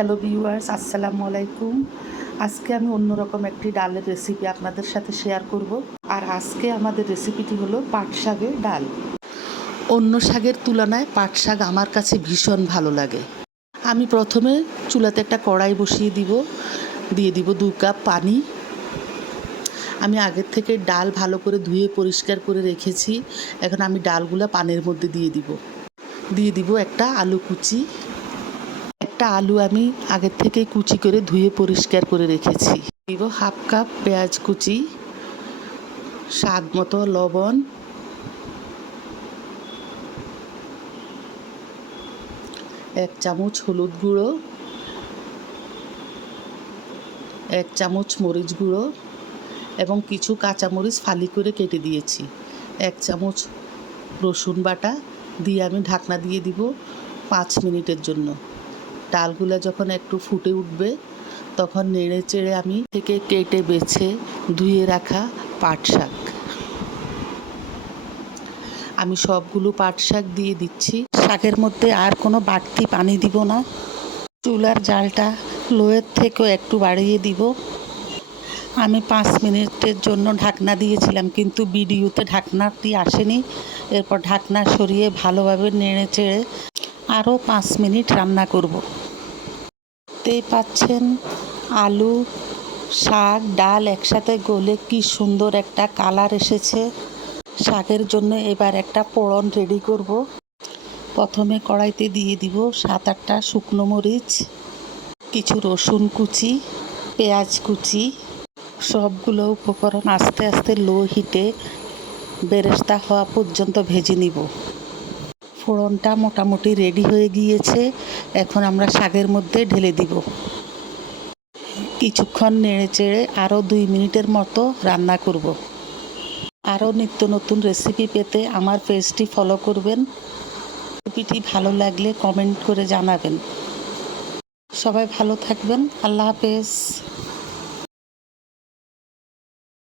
Hello viewers, আসসালামু আলাইকুম। আজকে আমি অন্যরকম একটি ডালের রেসিপি আপনাদের সাথে শেয়ার করব। আর আজকে আমাদের রেসিপিটি হলো পাট শাকের ডাল। অন্য শাকের তুলনায় পাট শাক আমার কাছে ভীষণ ভালো লাগে। আমি প্রথমে চুলাতে একটা কড়াই বসিয়ে দিয়ে দিব 2 কাপ পানি। আমি আগের থেকে ডাল ভালো করে ধুয়ে পরিষ্কার করে রেখেছি। এখন আমি ডালগুলো পানির মধ্যে দিয়ে দিব একটা আলু কুচি। একটা আলু আমি আগের থেকে কুচি করে ধুয়ে পরিষ্কার করে রেখেছি। দিব 1/2 কাপ পেঁয়াজ কুচি, স্বাদ মতো লবণ, 1 চামচ হলুদ গুঁড়ো, 1 চামচ মরিচ গুঁড়ো এবং কিছু কাঁচামরিচ ফালি করে কেটে দিয়েছি। 1 চামচ রসুন বাটা দিয়ে আমি ঢাকনা দিয়ে দিব 5 মিনিটের জন্য। ডালগুলো যখন একটু ফুটে উঠবে তখন নেড়ে চেড়ে আমি থেকে কেটে বেছে ধুয়ে রাখা পাট শাক আমি সবগুলো পাট শাক দিয়ে দিচ্ছি। শাকের মধ্যে আর কোনো বাড়তি পানি দিব না। চুলার জালটা লোয়ের থেকেও একটু বাড়িয়ে দিব। আমি 5 মিনিটের জন্য ঢাকনা দিয়েছিলাম, কিন্তু ভিডিওতে ঢাকনাটি আসেনি। এরপর ঢাকনা সরিয়ে ভালোভাবে নেড়ে চেড়ে আরও 5 মিনিট রান্না করব। দেখতেই পাচ্ছেন আলু, শাক, ডাল একসাথে গলে কি সুন্দর একটা কালার এসেছে। শাকের জন্য এবার একটা পোড়ন রেডি করব। প্রথমে কড়াইতে দিয়ে দিব 7-8টা শুকনো মরিচ, কিছু রসুন কুচি, পেঁয়াজ কুচি। সবগুলো উপকরণ আস্তে আস্তে লো হিটে বেরেস্তা হওয়া পর্যন্ত ভেজে নিব। ফোড়নটা মোটামুটি রেডি হয়ে গিয়েছে। এখন আমরা শাকের মধ্যে ঢেলে দিব। কিছুক্ষণ নেড়ে চেড়ে আরও 2 মিনিটের মতো রান্না করব। আরও নিত্য নতুন রেসিপি পেতে আমার পেজটি ফলো করবেন। রেসিপিটি ভালো লাগলে কমেন্ট করে জানাবেন। সবাই ভালো থাকবেন। আল্লাহ হাফেজ।